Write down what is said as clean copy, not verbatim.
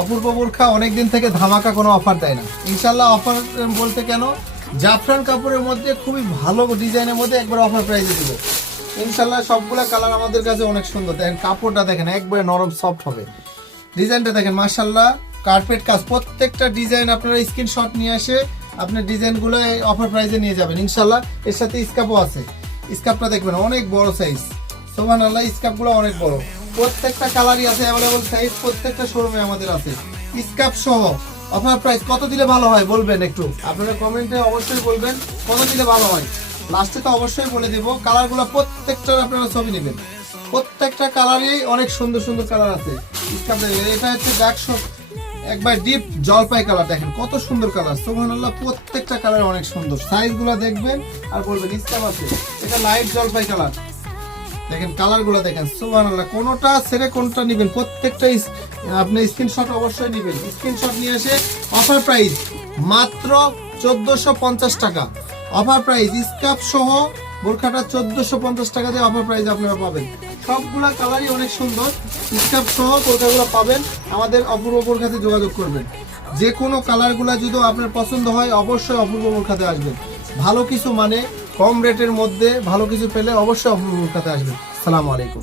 অপূর্ব বোরখা অনেকদিন থেকে ধামাকা কোনো অফার দেয় না। ইনশাল্লাহ অফার বলতে কেন, জাফরান কাপড়ের মধ্যে খুবই ভালো ডিজাইনের মধ্যে একবার অফার প্রাইসে দিব ইনশাল্লাহ। সবগুলা কালার আমাদের কাছে অনেক সুন্দর। দেখেন কাপড়টা দেখেন একবারে নরম সফট হবে। ডিজাইনটা দেখেন মাশাআল্লাহ, কার্পেট কাজ, প্রত্যেকটা ডিজাইন আপনারা স্ক্রিনশট নিয়ে আসে আপনি ডিজাইনগুলো অফার প্রাইসে নিয়ে যাবেন ইনশাল্লাহ। এর সাথে স্কার্ফও আছে, স্কার্ফটা দেখবেন অনেক বড় সাইজ, সুবহানাল্লাহ। স্কার্ফগুলো অনেক বড়, প্রত্যেকটা কালারই আছে, অ্যাভেলেবল সাইজ প্রত্যেকটা শোরুমে আমাদের আছে। স্কার্ফ সহ অফার প্রাইস কত দিলে ভালো হয় বলবেন একটু, আপনারা কমেন্টে অবশ্যই বলবেন কত দিলে ভালো হয়। লাস্টে তো অবশ্যই বলে দেবো। কালারগুলো প্রত্যেকটার আপনারা ছবি নেবেন, প্রত্যেকটা কালারই অনেক সুন্দর সুন্দর কালার আছে। স্কার্ফ এটা হচ্ছে ডার্ক একবার ডিপ জলপাই কালার, দেখেন কত সুন্দর কালার, সুবহানাল্লাহ। প্রত্যেকটা কালার অনেক সুন্দর, সাইজগুলো দেখবেন আর বলবেন স্কার্ফ আছে। এটা লাইট জলপাই কালার, দেখেন কালারগুলো দেখেন, সুবহানাল্লাহ। কোনটা ছেড়ে কোনটা নেবেন, প্রত্যেকটা আপনি স্ক্রিনশট অবশ্যই নেবেন। স্ক্রিনশট নিয়ে এসে অফার প্রাইস মাত্র 1450 টাকা অফার প্রাইস। স্কার্ফ সহ বোরখাটা 1450 টাকা দিয়ে অফার প্রাইস আপনারা পাবেন। সবগুলা কালারই অনেক সুন্দর। স্কার্ফ সহ বোরখাগুলো পাবেন, আমাদের অপূর্ব বোরখাতে যোগাযোগ করবেন। যে কোনো কালারগুলো যদি আপনার পছন্দ হয় অবশ্যই অপূর্ব বোরখাতে আসবেন। ভালো কিছু মানে কম রেটের মধ্যে ভালো কিছু পেলে অবশ্যই অপূর্ব বোরখাতে আসবেন। আসসালামু আলাইকুম।